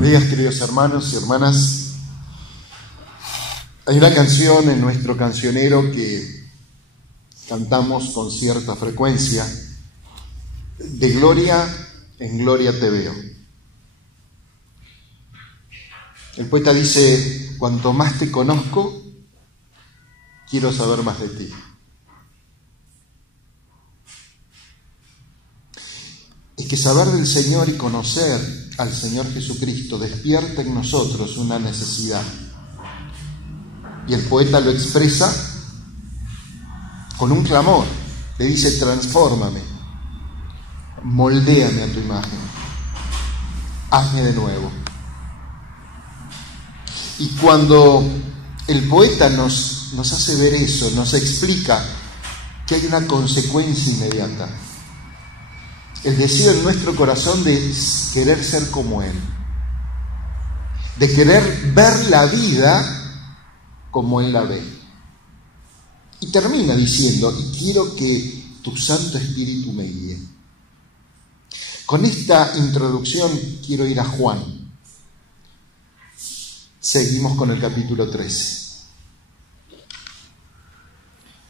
Buenos días, queridos hermanos y hermanas. Hay una canción en nuestro cancionero que cantamos con cierta frecuencia: de gloria en gloria te veo. El poeta dice: cuanto más te conozco, quiero saber más de ti. Es que saber del Señor y conocer al Señor Jesucristo despierta en nosotros una necesidad. Y el poeta lo expresa con un clamor. Le dice: transfórmame, moldéame a tu imagen, hazme de nuevo. Y cuando el poeta nos hace ver eso, nos explica que hay una consecuencia inmediata. El deseo en nuestro corazón de querer ser como Él, de querer ver la vida como Él la ve. Y termina diciendo: y quiero que tu Santo Espíritu me guíe. Con esta introducción quiero ir a Juan. Seguimos con el capítulo 13.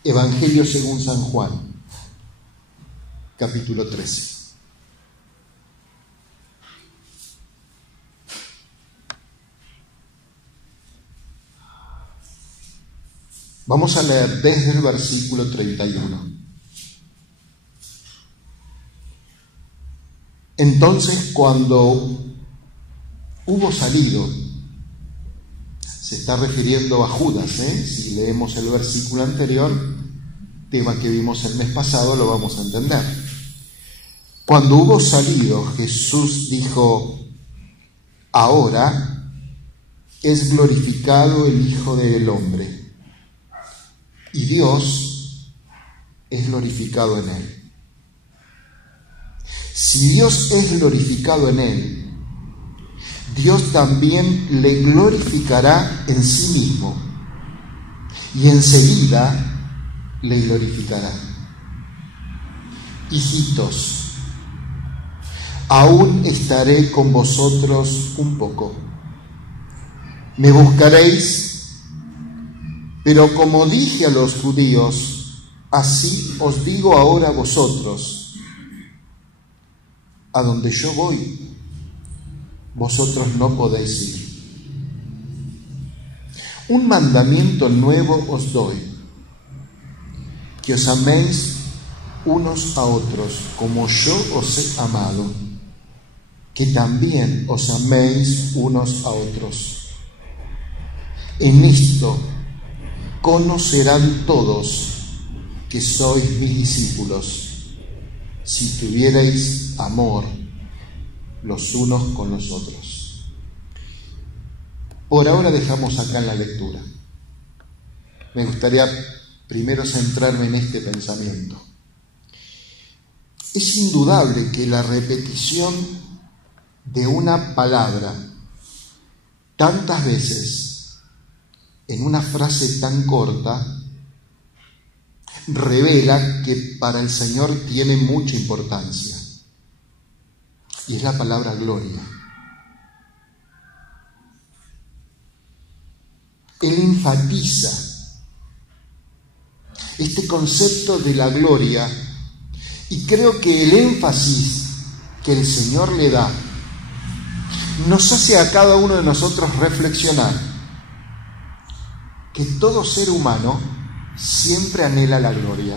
Evangelio según San Juan, capítulo 13. Vamos a leer desde el versículo 31. Entonces, cuando hubo salido, se está refiriendo a Judas, si leemos el versículo anterior, tema que vimos el mes pasado, lo vamos a entender. Cuando hubo salido, Jesús dijo: ahora es glorificado el Hijo del Hombre, y Dios es glorificado en Él. Si Dios es glorificado en Él, Dios también le glorificará en sí mismo, y enseguida le glorificará. Hijitos, aún estaré con vosotros un poco. Me buscaréis, pero como dije a los judíos, así os digo ahora a vosotros: a donde yo voy, vosotros no podéis ir. Un mandamiento nuevo os doy: que os améis unos a otros como yo os he amado, que también os améis unos a otros. En esto conocerán todos que sois mis discípulos, si tuvierais amor los unos con los otros. Por ahora dejamos acá en la lectura. Me gustaría primero centrarme en este pensamiento. Es indudable que la repetición de una palabra tantas veces en una frase tan corta revela que para el Señor tiene mucha importancia, y es la palabra gloria. Él enfatiza este concepto de la gloria, y creo que el énfasis que el Señor le da nos hace a cada uno de nosotros reflexionar que todo ser humano siempre anhela la gloria.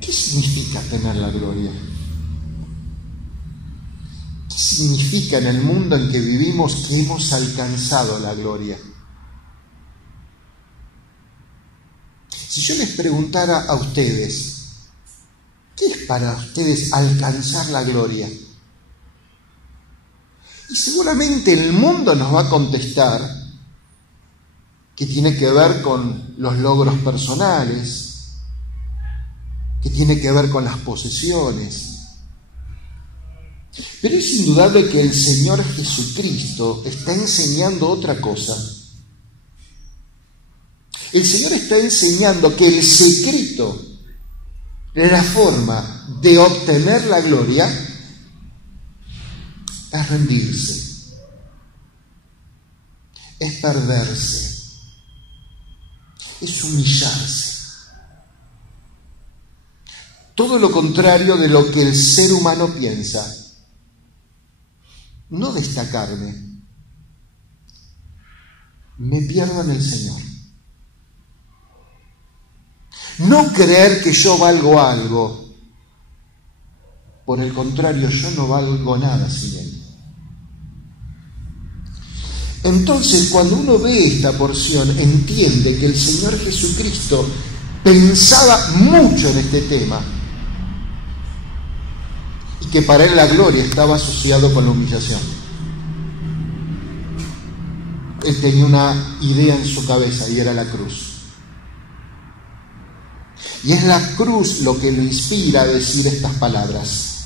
¿Qué significa tener la gloria? ¿Qué significa en el mundo en que vivimos que hemos alcanzado la gloria? Si yo les preguntara a ustedes, ¿qué es para ustedes alcanzar la gloria? Y seguramente el mundo nos va a contestar que tiene que ver con los logros personales, que tiene que ver con las posesiones. Pero es indudable que el Señor Jesucristo está enseñando otra cosa. El Señor está enseñando que el secreto, la forma de obtener la gloria es rendirse, es perderse, es humillarse. Todo lo contrario de lo que el ser humano piensa. No destacarme, me pierdo en el Señor. No creer que yo valgo algo. Por el contrario, yo no valgo nada sin Él. Entonces, cuando uno ve esta porción, entiende que el Señor Jesucristo pensaba mucho en este tema y que para Él la gloria estaba asociado con la humillación. Él tenía una idea en su cabeza y era la cruz. Y es la cruz lo que lo inspira a decir estas palabras.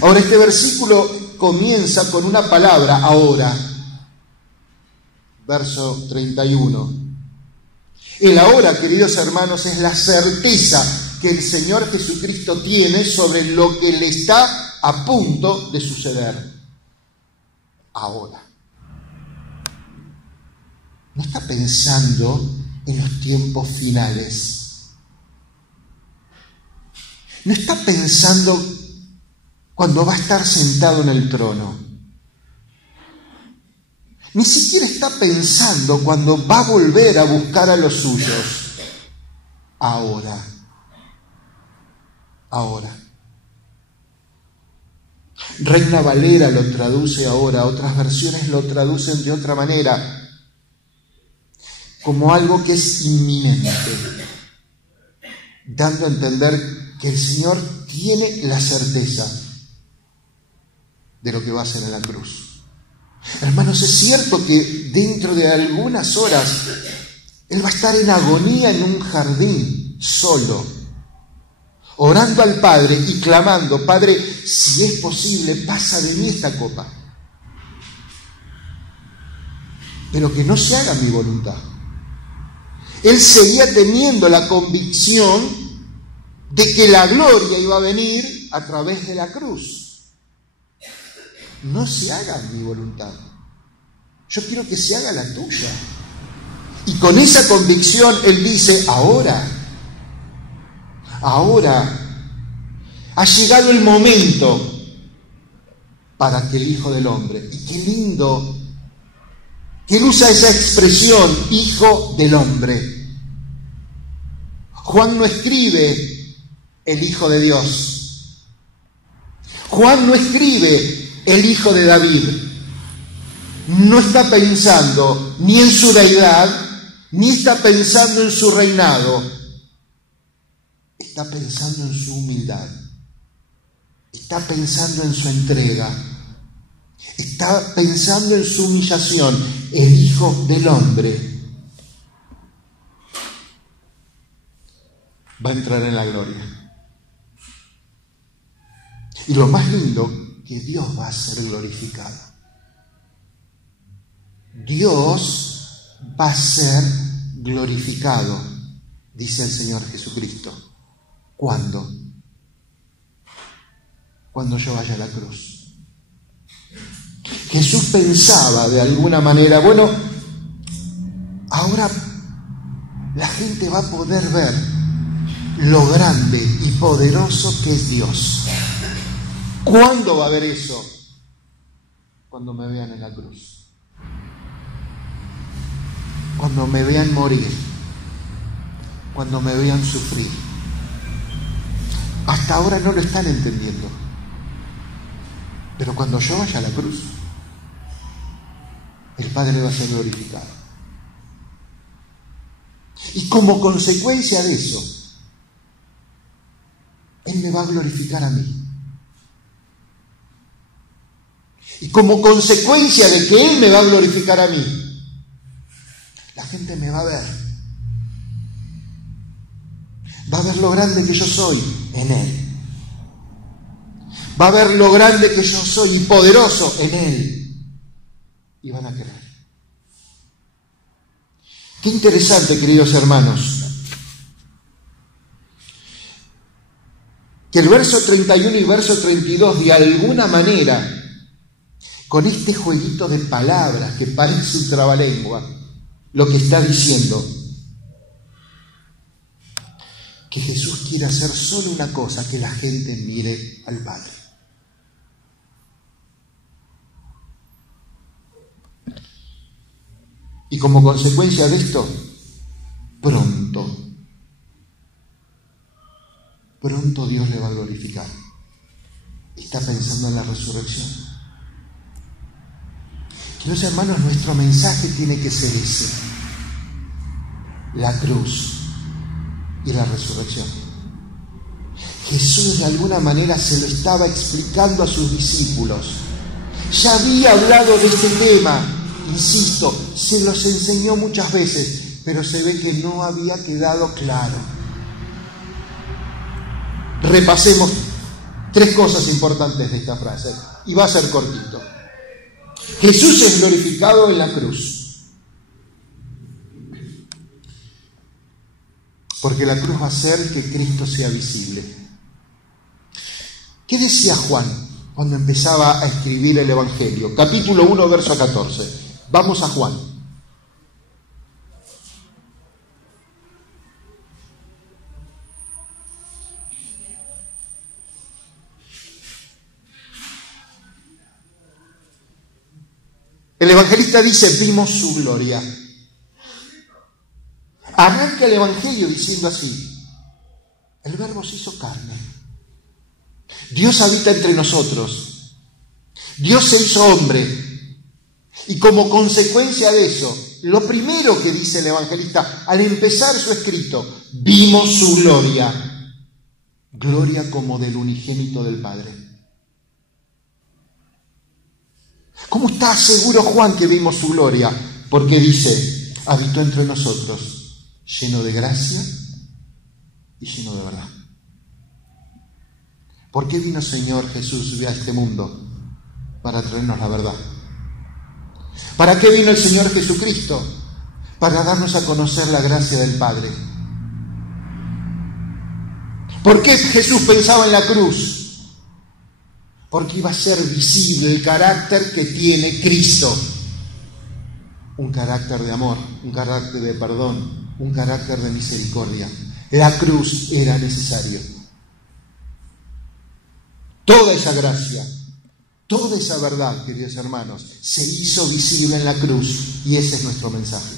Ahora, este versículo comienza con una palabra, ahora. Verso 31. El ahora, queridos hermanos, es la certeza que el Señor Jesucristo tiene sobre lo que le está a punto de suceder. Ahora. No está pensando en los tiempos finales. No está pensando cuando va a estar sentado en el trono. Ni siquiera está pensando cuando va a volver a buscar a los suyos. Ahora. Ahora. Reina Valera lo traduce ahora, otras versiones lo traducen de otra manera, como algo que es inminente, dando a entender que el Señor tiene la certeza de lo que va a hacer en la cruz. Hermanos, es cierto que dentro de algunas horas Él va a estar en agonía en un jardín, solo, orando al Padre y clamando: Padre, si es posible, pasa de mí esta copa, pero que no se haga mi voluntad. Él seguía teniendo la convicción de que la gloria iba a venir a través de la cruz. No se haga mi voluntad, yo quiero que se haga la tuya. Y con esa convicción Él dice: ahora ha llegado el momento para que el Hijo del Hombre, y qué lindo que Él usa esa expresión, Hijo del Hombre. Juan no escribe el Hijo de Dios. Juan no escribe el Hijo de David. No está pensando ni en su deidad, ni está pensando en su reinado. Está pensando en su humildad. Está pensando en su entrega. Está pensando en su humillación. El Hijo del Hombre va a entrar en la gloria. Y lo más lindo, que Dios va a ser glorificado. Dios va a ser glorificado, dice el Señor Jesucristo. ¿Cuándo? Cuando yo vaya a la cruz. Jesús pensaba de alguna manera: bueno, ahora la gente va a poder ver lo grande y poderoso que es Dios. ¿Cuándo va a ver eso? Cuando me vean en la cruz. Cuando me vean morir. Cuando me vean sufrir. Hasta ahora no lo están entendiendo. Pero cuando yo vaya a la cruz, el Padre va a ser glorificado. Y como consecuencia de eso, Él me va a glorificar a mí. Y como consecuencia de que Él me va a glorificar a mí, la gente me va a ver. Va a ver lo grande que yo soy en Él. Va a ver lo grande que yo soy y poderoso en Él. Y van a creer. Qué interesante, queridos hermanos. que el verso 31 y verso 32 de alguna manera, con este jueguito de palabras que parece un trabalengua, lo que está diciendo, que Jesús quiere hacer solo una cosa, que la gente mire al Padre. Y como consecuencia de esto, pronto Dios le va a glorificar. Está pensando en la resurrección. Queridos hermanos, nuestro mensaje tiene que ser ese: la cruz y la resurrección. Jesús de alguna manera se lo estaba explicando a sus discípulos. Ya había hablado de este tema, insisto, se los enseñó muchas veces, pero se ve que no había quedado claro. Repasemos 3 cosas importantes de esta frase, y va a ser cortito. Jesús es glorificado en la cruz, porque la cruz va a hacer que Cristo sea visible. ¿Qué decía Juan cuando empezaba a escribir el Evangelio? Capítulo 1, verso 14. Vamos a Juan. El evangelista dice: vimos su gloria. Arranca el evangelio diciendo así: el Verbo se hizo carne. Dios habita entre nosotros. Dios se hizo hombre. Y como consecuencia de eso, lo primero que dice el evangelista al empezar su escrito: vimos su gloria. Gloria como del unigénito del Padre. ¿Cómo está seguro Juan que vimos su gloria? Porque dice: habitó entre nosotros, lleno de gracia y lleno de verdad. ¿Por qué vino Señor Jesús a este mundo? Para traernos la verdad. ¿Para qué vino el Señor Jesucristo? Para darnos a conocer la gracia del Padre. ¿Por qué Jesús pensaba en la cruz? Porque iba a ser visible el carácter que tiene Cristo. Un carácter de amor, un carácter de perdón, un carácter de misericordia. La cruz era necesario. Toda esa gracia, toda esa verdad, queridos hermanos, se hizo visible en la cruz, y ese es nuestro mensaje.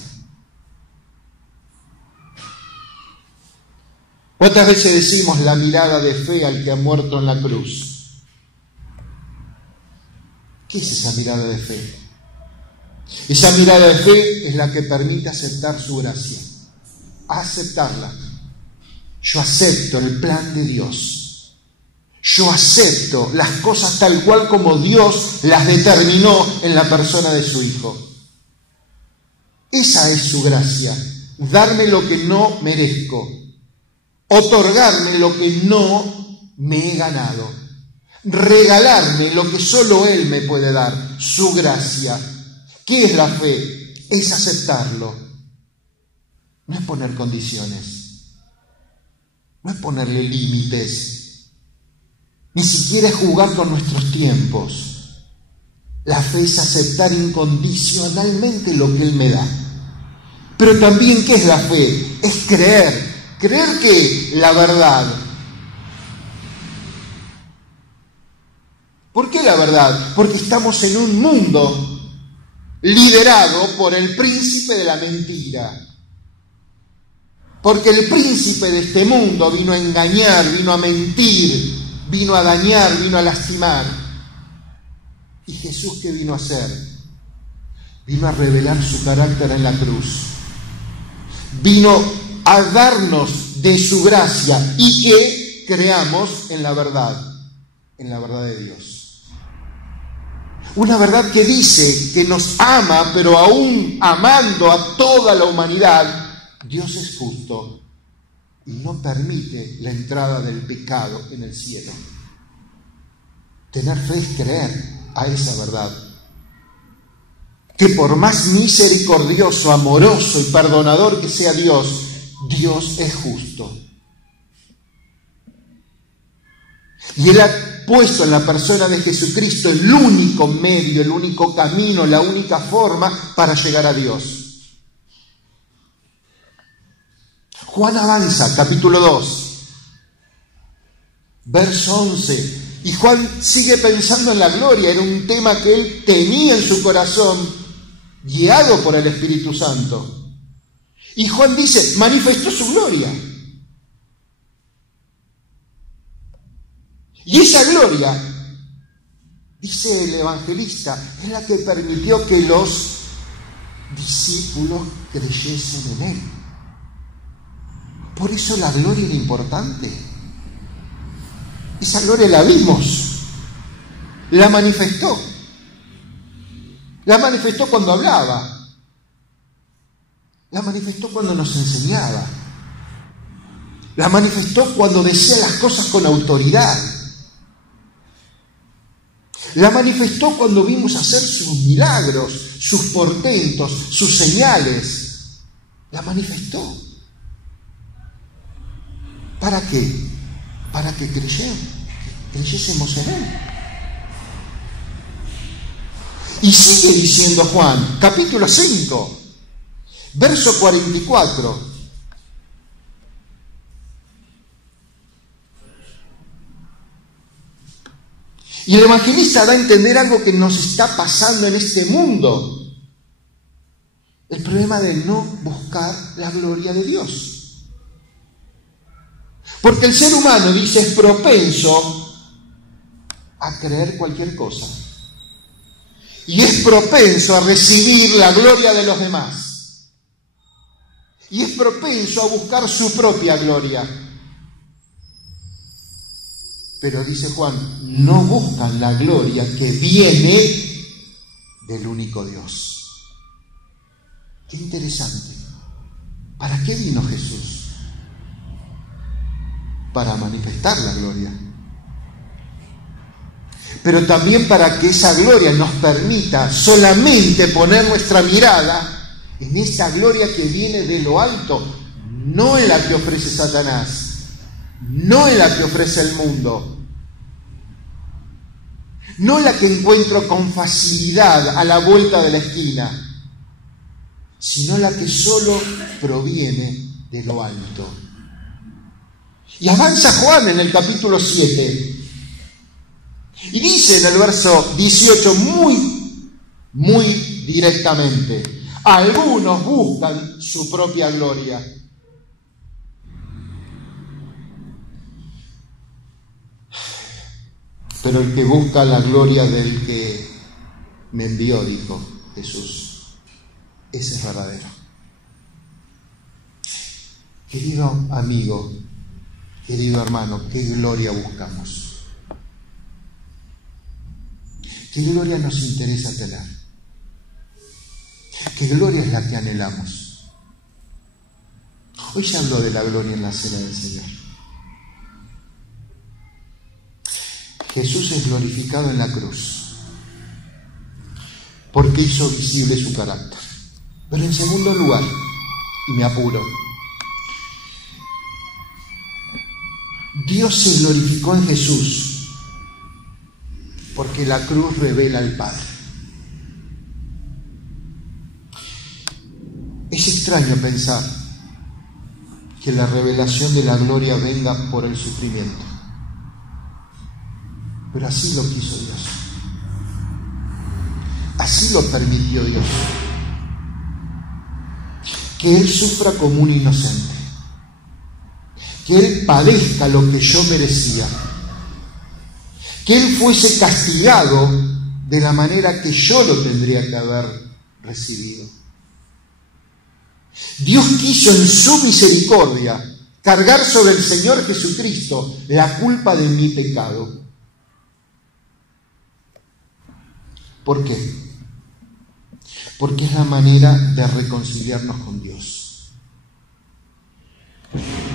¿Cuántas veces decimos la mirada de fe al que ha muerto en la cruz? ¿Qué es esa mirada de fe? Esa mirada de fe es la que permite aceptar su gracia. Aceptarla. Yo acepto el plan de Dios. Yo acepto las cosas tal cual como Dios las determinó en la persona de su Hijo. Esa es su gracia. Darme lo que no merezco. Otorgarme lo que no me he ganado. Regalarme lo que solo Él me puede dar, su gracia. ¿Qué es la fe? Es aceptarlo. No es poner condiciones, no es ponerle límites, ni siquiera es jugar con nuestros tiempos. La fe es aceptar incondicionalmente lo que Él me da. Pero también, ¿qué es la fe? Es creer que la verdad. ¿Por qué la verdad? Porque estamos en un mundo liderado por el príncipe de la mentira. Porque el príncipe de este mundo vino a engañar, vino a mentir, vino a dañar, vino a lastimar. ¿Y Jesús qué vino a hacer? Vino a revelar su carácter en la cruz. Vino a darnos de su gracia y que creamos en la verdad de Dios. Una verdad que dice que nos ama, pero aún amando a toda la humanidad, Dios es justo y no permite la entrada del pecado en el cielo. Tener fe es creer a esa verdad. Que por más misericordioso, amoroso y perdonador que sea Dios, Dios es justo. Y Él ha puesto en la persona de Jesucristo el único medio, el único camino, la única forma para llegar a Dios. Juan avanza, capítulo 2, verso 11. Y Juan sigue pensando en la gloria. Era un tema que él tenía en su corazón, guiado por el Espíritu Santo. Y Juan dice, manifestó su gloria. Y esa gloria, dice el evangelista, es la que permitió que los discípulos creyesen en Él. Por eso la gloria era importante. Esa gloria la vimos, la manifestó. La manifestó cuando hablaba, la manifestó cuando nos enseñaba, la manifestó cuando decía las cosas con autoridad. La manifestó cuando vimos hacer sus milagros, sus portentos, sus señales. La manifestó. ¿Para qué? Para que creyésemos en Él. Y sigue diciendo Juan, capítulo 5, verso 44. Y el evangelista da a entender algo que nos está pasando en este mundo. El problema de no buscar la gloria de Dios. Porque el ser humano, dice, es propenso a creer cualquier cosa. Y es propenso a recibir la gloria de los demás. Y es propenso a buscar su propia gloria. Pero dice Juan, no buscan la gloria que viene del único Dios. Qué interesante. ¿Para qué vino Jesús? Para manifestar la gloria. Pero también para que esa gloria nos permita solamente poner nuestra mirada en esa gloria que viene de lo alto, no en la que ofrece Satanás, no en la que ofrece el mundo, no en la que encuentro con facilidad a la vuelta de la esquina, sino la que solo proviene de lo alto. Y avanza Juan en el capítulo 7 y dice en el verso 18 muy directamente, algunos buscan su propia gloria. Pero el que busca la gloria del que me envió, dijo Jesús, ese es verdadero. Querido amigo, querido hermano, ¿qué gloria buscamos? ¿Qué gloria nos interesa tener? ¿Qué gloria es la que anhelamos? Hoy se habló de la gloria en la cena del Señor. Jesús es glorificado en la cruz porque hizo visible su carácter. Pero en segundo lugar, y me apuro, Dios se glorificó en Jesús porque la cruz revela al Padre. Es extraño pensar que la revelación de la gloria venga por el sufrimiento. Pero así lo quiso Dios. Así lo permitió Dios. Que Él sufra como un inocente. Que Él padezca lo que yo merecía. Que Él fuese castigado de la manera que yo lo tendría que haber recibido. Dios quiso en su misericordia cargar sobre el Señor Jesucristo la culpa de mi pecado. ¿Por qué? Porque es la manera de reconciliarnos con Dios.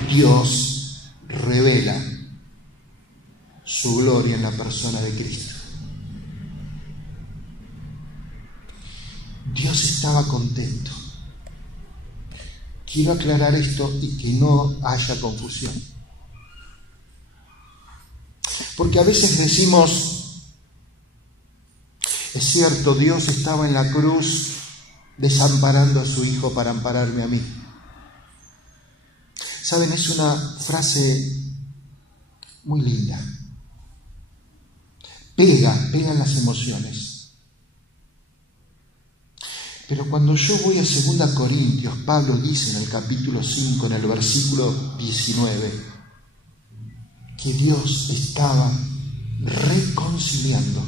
Dios revela su gloria en la persona de Cristo. Dios estaba contento. Quiero aclarar esto y que no haya confusión. Porque a veces decimos, es cierto, Dios estaba en la cruz desamparando a su Hijo para ampararme a mí. ¿Saben? Es una frase muy linda. Pegan las emociones. Pero cuando yo voy a 2 Corintios, Pablo dice en el capítulo 5, en el versículo 19, que Dios estaba reconciliando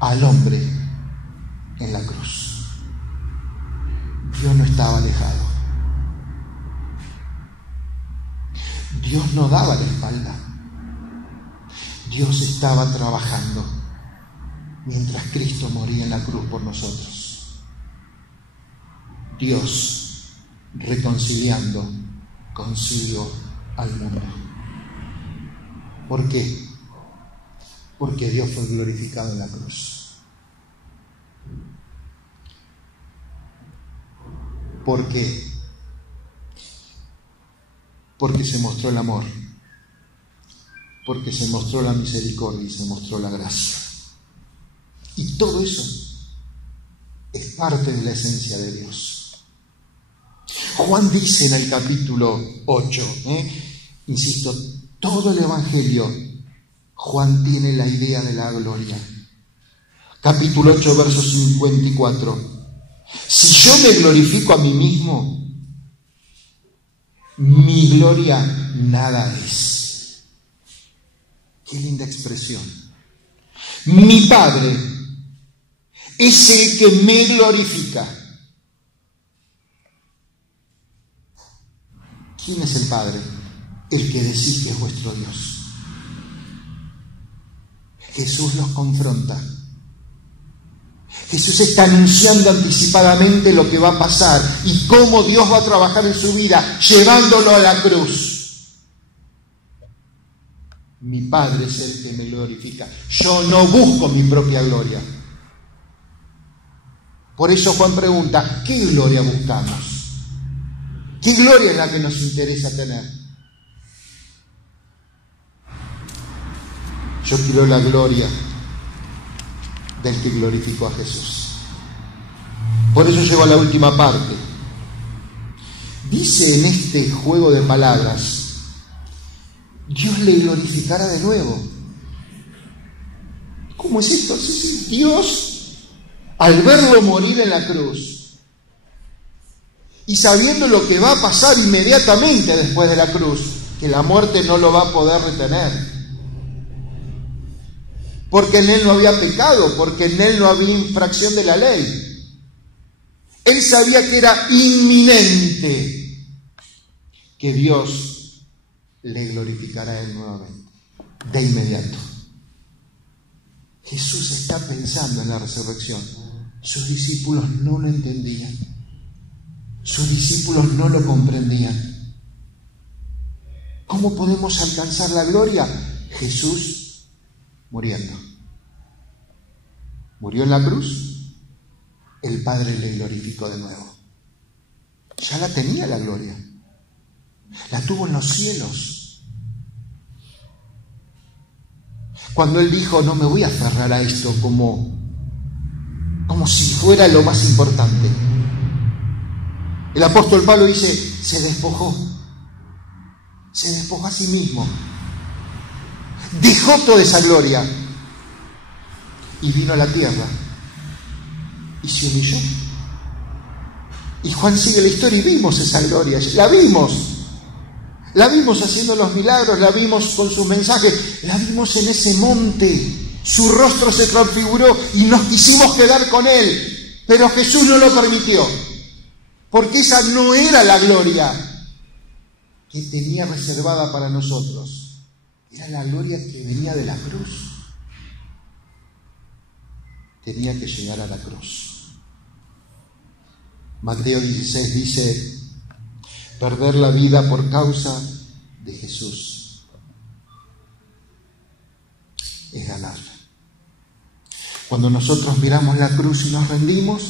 al hombre en la cruz. Dios no estaba alejado. Dios no daba la espalda. Dios estaba trabajando mientras Cristo moría en la cruz por nosotros. Dios reconciliando consigo al mundo. ¿Por qué? Porque Dios fue glorificado en la cruz. ¿Por qué? Porque se mostró el amor, porque se mostró la misericordia y se mostró la gracia. Y todo eso es parte de la esencia de Dios. Juan dice en el capítulo 8, insisto, todo el Evangelio, Juan tiene la idea de la gloria. Capítulo 8, verso 54. Si yo me glorifico a mí mismo, mi gloria nada es. Qué linda expresión. Mi Padre es el que me glorifica. ¿Quién es el Padre? El que decís que es vuestro Dios. Jesús los confronta. Jesús está anunciando anticipadamente lo que va a pasar y cómo Dios va a trabajar en su vida, llevándolo a la cruz. Mi Padre es el que me glorifica. Yo no busco mi propia gloria. Por eso Juan pregunta, ¿qué gloria buscamos? ¿Qué gloria es la que nos interesa tener? Yo quiero la gloria del que glorificó a Jesús. Por eso llego a la última parte. Dice en este juego de palabras, Dios le glorificará de nuevo. ¿Cómo es esto? Sí, Dios, al verlo morir en la cruz y sabiendo lo que va a pasar inmediatamente después de la cruz, que la muerte no lo va a poder retener, porque en él no había pecado, porque en él no había infracción de la ley. Él sabía que era inminente que Dios le glorificara a él nuevamente, de inmediato. Jesús está pensando en la resurrección. Sus discípulos no lo entendían. Sus discípulos no lo comprendían. ¿Cómo podemos alcanzar la gloria? Jesús muriendo. Murió en la cruz, el Padre le glorificó de nuevo. Ya la tenía la gloria. La tuvo en los cielos. Cuando Él dijo, no me voy a aferrar a esto como si fuera lo más importante. El apóstol Pablo dice, se despojó a sí mismo. Dejó toda esa gloria y vino a la tierra y se humilló. Y Juan sigue la historia y vimos esa gloria, la vimos haciendo los milagros, la vimos con sus mensajes, la vimos en ese monte, su rostro se transfiguró y nos quisimos quedar con él, pero Jesús no lo permitió, porque esa no era la gloria que tenía reservada para nosotros. Era la gloria que venía de la cruz. Tenía que llegar a la cruz. Mateo 16 dice, perder la vida por causa de Jesús es ganarla. Cuando nosotros miramos la cruz y nos rendimos,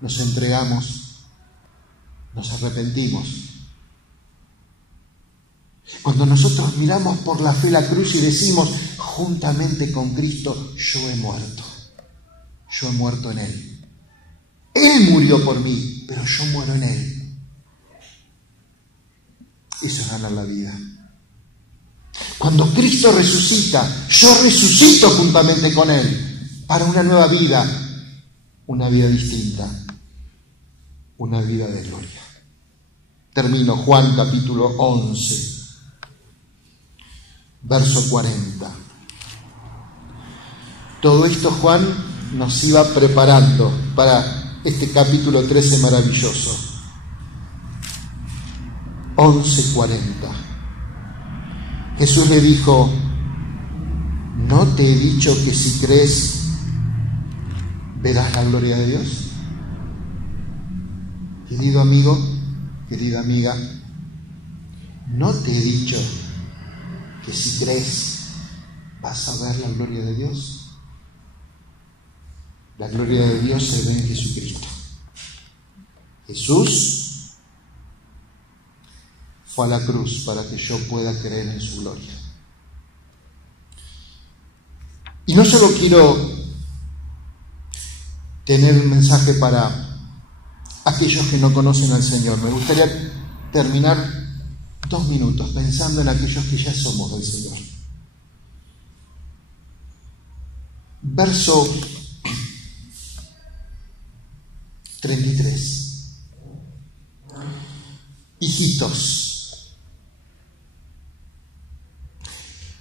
nos entregamos, nos arrepentimos Cuando nosotros miramos por la fe la cruz y decimos, juntamente con Cristo, yo he muerto en Él. Él murió por mí, pero yo muero en Él. Eso es ganar la vida. Cuando Cristo resucita, yo resucito juntamente con Él para una nueva vida, una vida distinta, una vida de gloria. Termino Juan capítulo 11, verso 40. Todo esto Juan nos iba preparando para este capítulo 13 maravilloso. 11:40. Jesús le dijo, ¿no te he dicho que si crees verás la gloria de Dios? Querido amigo, querida amiga, ¿no te he dicho que si crees vas a ver la gloria de Dios? La gloria de Dios se ve en Jesucristo. Jesús fue a la cruz para que yo pueda creer en su gloria. Y no solo quiero tener un mensaje para aquellos que no conocen al Señor. Me gustaría terminar 2 minutos pensando en aquellos que ya somos del Señor. Verso 33.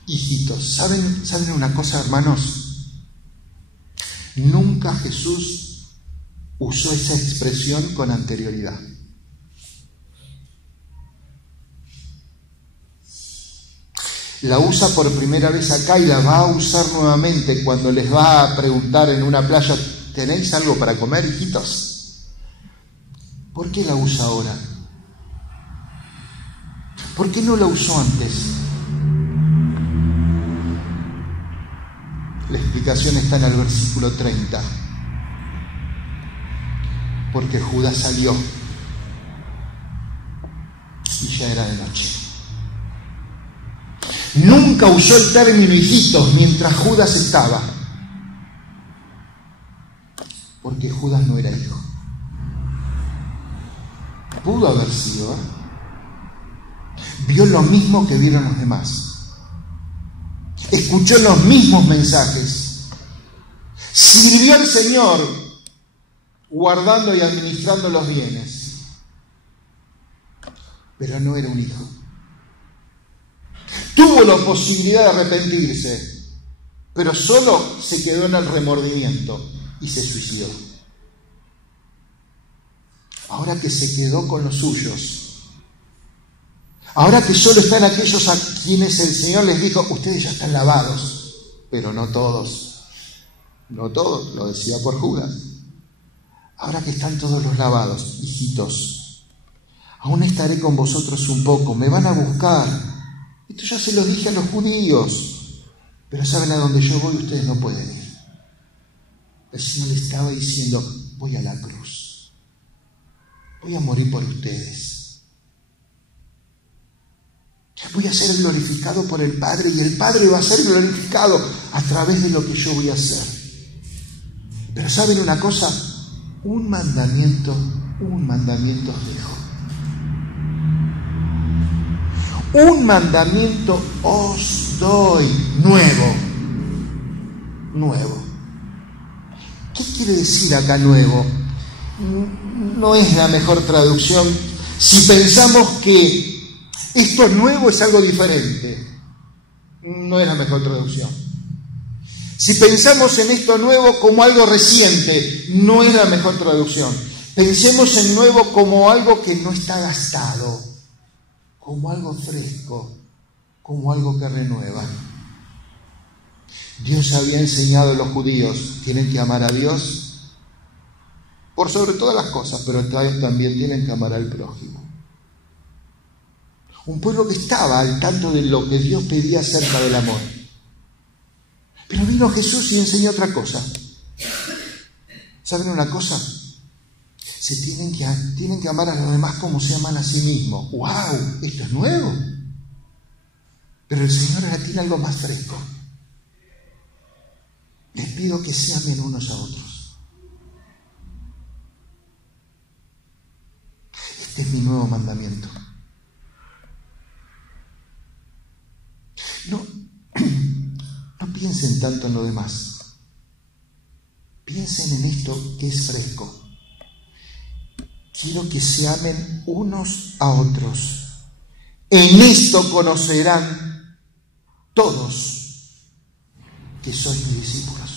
Hijitos, ¿saben una cosa, hermanos? Nunca Jesús usó esa expresión con anterioridad. La usa por primera vez acá y la va a usar nuevamente cuando les va a preguntar en una playa, ¿tenéis algo para comer, hijitos? ¿Por qué la usa ahora? ¿Por qué no la usó antes? La explicación está en el versículo 30. Porque Judas salió y ya era de noche. Nunca usó el término hijitos mientras Judas estaba, porque Judas no era hijo. Pudo haber sido, vio lo mismo que vieron los demás, escuchó los mismos mensajes, sirvió al Señor guardando y administrando los bienes, pero no era un hijo. Tuvo la posibilidad de arrepentirse, pero solo se quedó en el remordimiento y se suicidó. Ahora que se quedó con los suyos, ahora que solo están aquellos a quienes el Señor les dijo, ustedes ya están lavados, pero no todos, lo decía por Judas. Ahora que están todos los lavados, hijitos, aún estaré con vosotros un poco, me van a buscar. Esto ya se lo dije a los judíos, pero saben a dónde yo voy, ustedes no pueden ir. El Señor le estaba diciendo, voy a la cruz, voy a morir por ustedes, voy a ser glorificado por el Padre y el Padre va a ser glorificado a través de lo que yo voy a hacer. Pero ¿saben una cosa? Un mandamiento os dejo. Un mandamiento os doy, nuevo. ¿Qué quiere decir acá nuevo? No es la mejor traducción si pensamos que esto nuevo es algo diferente. No es la mejor traducción. Si pensamos en esto nuevo como algo reciente, no es la mejor traducción. Pensemos en nuevo como algo que no está gastado, como algo fresco, como algo que renueva. Dios había enseñado a los judíos, tienen que amar a Dios por sobre todas las cosas, pero también tienen que amar al prójimo. Un pueblo que estaba al tanto de lo que Dios pedía acerca del amor. Pero vino Jesús y enseñó otra cosa. ¿Saben una cosa? Tienen que amar a los demás como se aman a sí mismos. ¡Wow! Esto es nuevo. Pero el Señor ahora tiene algo más fresco. Les pido que se amen unos a otros. Este es mi nuevo mandamiento. No piensen tanto en lo demás. Piensen en esto que es fresco. Quiero que se amen unos a otros. En esto conocerán todos que sois mis discípulos.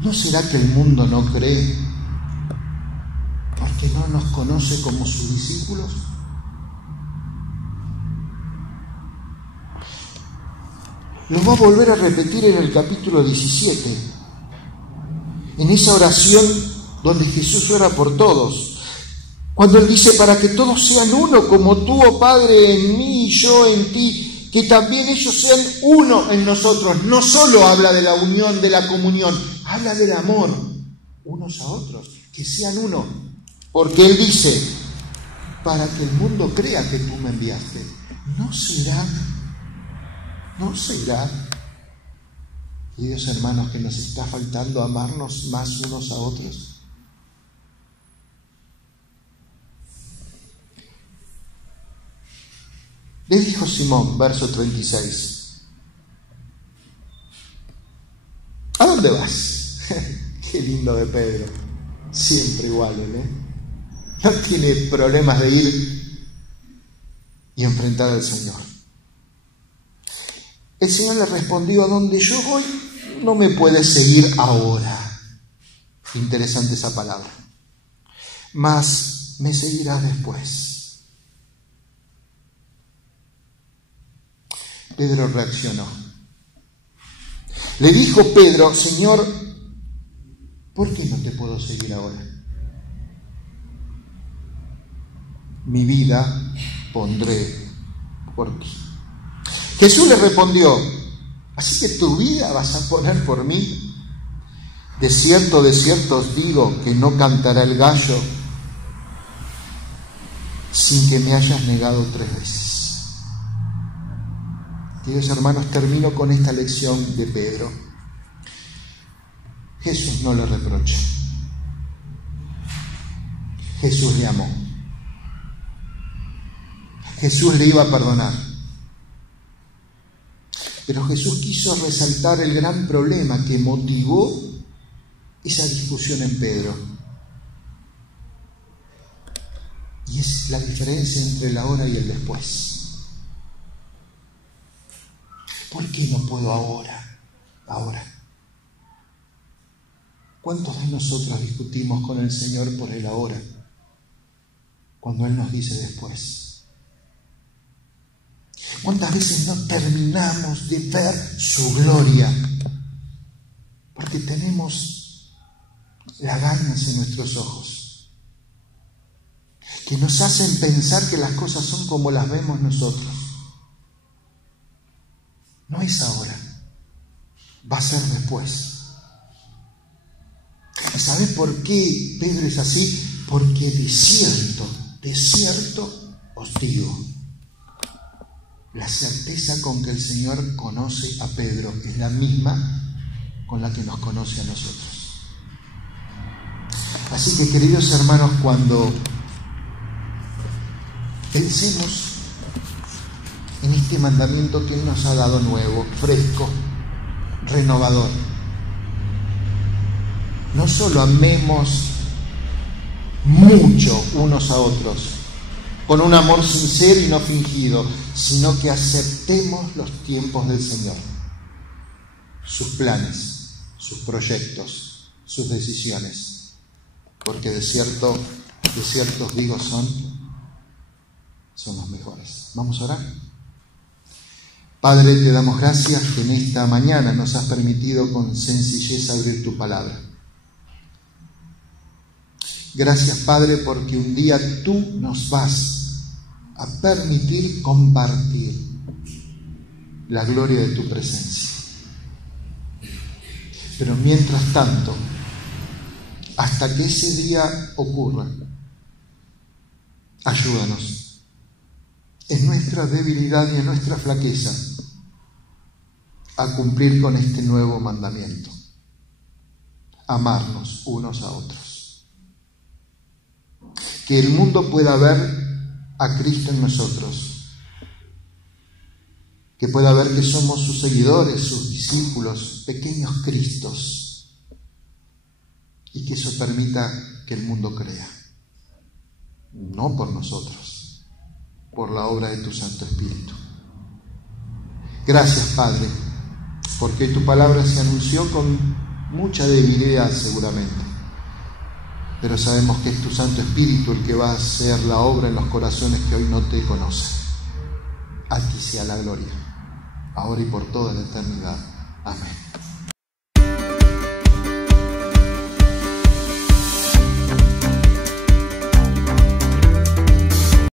¿No será que el mundo no cree porque no nos conoce como sus discípulos? Lo va a volver a repetir en el capítulo 17, en esa oración donde Jesús ora por todos, cuando Él dice, para que todos sean uno, como tú, oh Padre, en mí y yo en ti, que también ellos sean uno en nosotros. No solo habla de la unión, de la comunión, habla del amor unos a otros, que sean uno, porque Él dice, para que el mundo crea que tú me enviaste. ¿No será, queridos hermanos, que nos está faltando amarnos más unos a otros? Le dijo Simón, verso 36, ¿a dónde vas? Qué lindo de Pedro, siempre igual, no tiene problemas de ir y enfrentar al Señor. El Señor le respondió, a donde yo voy no me puedes seguir ahora. Interesante esa palabra. Mas me seguirás después. Pedro reaccionó. Le dijo Pedro, Señor, ¿por qué no te puedo seguir ahora? Mi vida pondré por ti. Jesús le respondió, ¿así que tu vida vas a poner por mí? De cierto os digo que no cantará el gallo sin que me hayas negado 3 veces. Queridos hermanos, termino con esta lección de Pedro. Jesús no le reprocha. Jesús le amó. Jesús le iba a perdonar. Pero Jesús quiso resaltar el gran problema que motivó esa discusión en Pedro. Y es la diferencia entre el ahora y el después. ¿Por qué no puedo ahora? ¿Cuántos de nosotros discutimos con el Señor por el ahora, cuando Él nos dice después? ¿Cuántas veces no terminamos de ver su gloria? Porque tenemos lagañas en nuestros ojos, que nos hacen pensar que las cosas son como las vemos nosotros. No es ahora, va a ser después. ¿Y sabes por qué Pedro es así? Porque de cierto os digo, la certeza con que el Señor conoce a Pedro es la misma con la que nos conoce a nosotros. Así que, queridos hermanos, cuando pensemos en este mandamiento que Él nos ha dado nuevo, fresco, renovador, no solo amemos mucho unos a otros, con un amor sincero y no fingido, sino que aceptemos los tiempos del Señor, sus planes, sus proyectos, sus decisiones, porque de cierto os digo, son los mejores. Vamos a orar. Padre, te damos gracias que en esta mañana nos has permitido con sencillez abrir tu palabra. Gracias, Padre, porque un día tú nos vas a permitir compartir la gloria de tu presencia. Pero mientras tanto, hasta que ese día ocurra, ayúdanos en nuestra debilidad y en nuestra flaqueza a cumplir con este nuevo mandamiento: amarnos unos a otros. Que el mundo pueda ver a Cristo en nosotros, que pueda ver que somos sus seguidores, sus discípulos, pequeños Cristos, y que eso permita que el mundo crea, no por nosotros, por la obra de tu Santo Espíritu. Gracias, Padre, porque tu palabra se anunció con mucha debilidad seguramente, pero sabemos que es tu Santo Espíritu el que va a hacer la obra en los corazones que hoy no te conocen. A ti sea la gloria, ahora y por toda la eternidad. Amén.